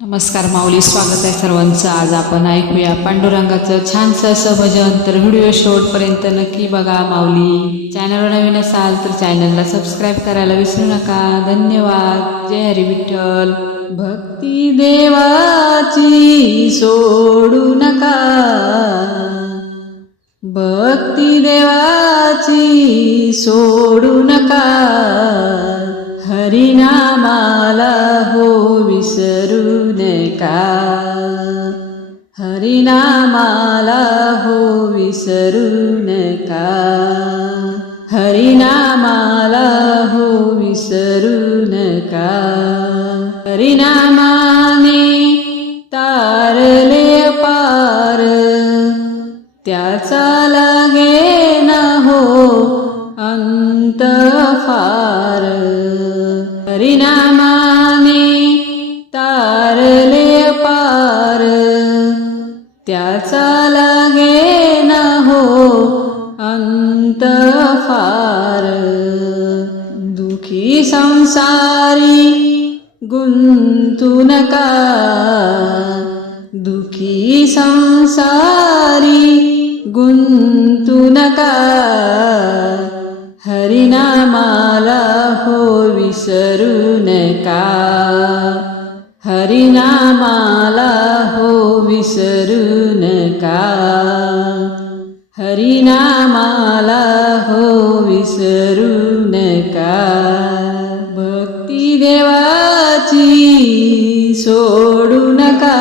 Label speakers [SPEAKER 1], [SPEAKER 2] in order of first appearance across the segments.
[SPEAKER 1] नमस्कार माऊली स्वागत आहे सर्वांचं. आज आपण ऐकूया पांडुरंगाचं छानसं असं भजन तर व्हिडिओ शेवटपर्यंत नक्की बघा माऊली. चॅनलवर नवीन असाल तर चॅनलला सबस्क्राईब करायला विसरू नका. धन्यवाद. जय हरी विठ्ठल. भक्ती देवाची सोडू नका. भक्ती देवाची सोडू नका. हरिनामाला हो विसरू नका. हरिनामाला हो विसरू नका. हरिनामाला हो विसरू नका. हरिनामाने तारले पार त्याचा लागे न हो अंत फार नामाने तारले पार. त्याचा लागे ना हो अंत फार. दुखी संसारी गुंतू नका. दुखी संसारी गुंतू नका. हरिनामाला हो विसरू नका। हरिनामाला हो विसरू नका। हरिनामाला हो विसरू नका। भक्ती देवाची सोडू नका।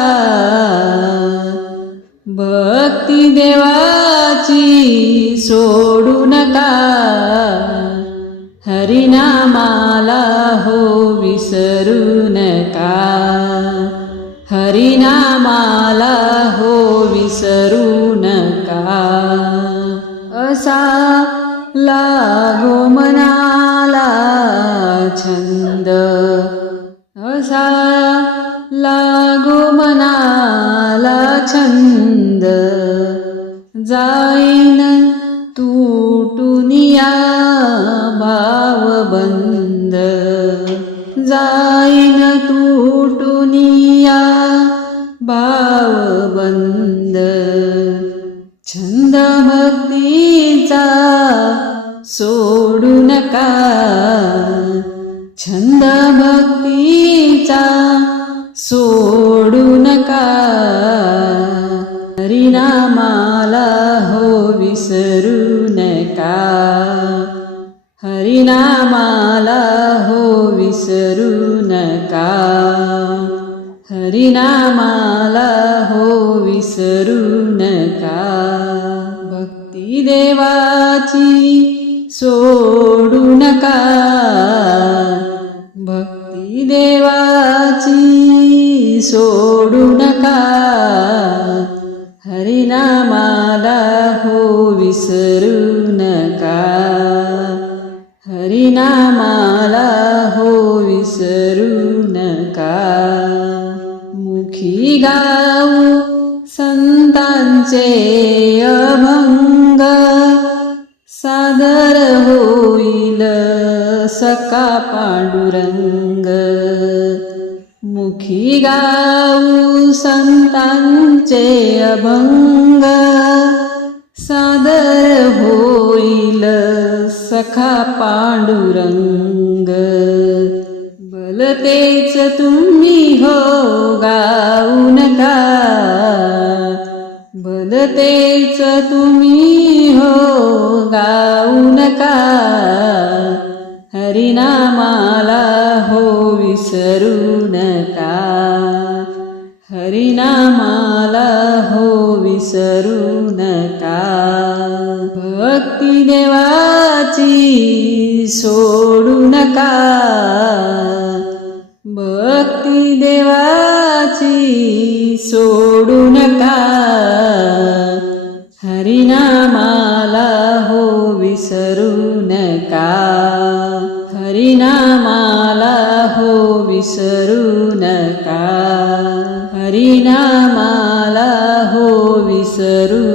[SPEAKER 1] भक्ती देवाची सोडू नका। हरिनामाला हो विसरू नका. हरिनामाला हो विसरू नका. असा लागो मनाला छंद. असा लागो मनाला छंद. जाईन जाईन तुटुनिया बाव बंद छंद भक्तीचा सोडू नका छंद भक्तीचा सोडू नका हरिनामाला हो विसरू नका हरिनामाला विसरू नका. हरिनामाला हो विसरू नका. भक्ती देवाची सोडू नका. भक्ती देवाची सोडू नका. हरिनामाला हो विसरू नका. हरिनामाला हो विसरू नका. मुखी गाऊ संतांचे अभंग. सादर होईल सका पांडुरंग. मुखी गाऊ संतांचे अभंग. सखा पांडुरंग बलतेच तुम्ही हो गाऊ नका बलतेच तुम्ही हो गाऊ नका हरिनामाला हो विसरू नका हरिनामाला हो विसरू भक्ती देवाची सोडू नका. भक्ती देवाची सोडू नका. हरिनामाला हो विसरू नका. हरिनामाला हो विसरू नका. हरिनामाला हो विसरू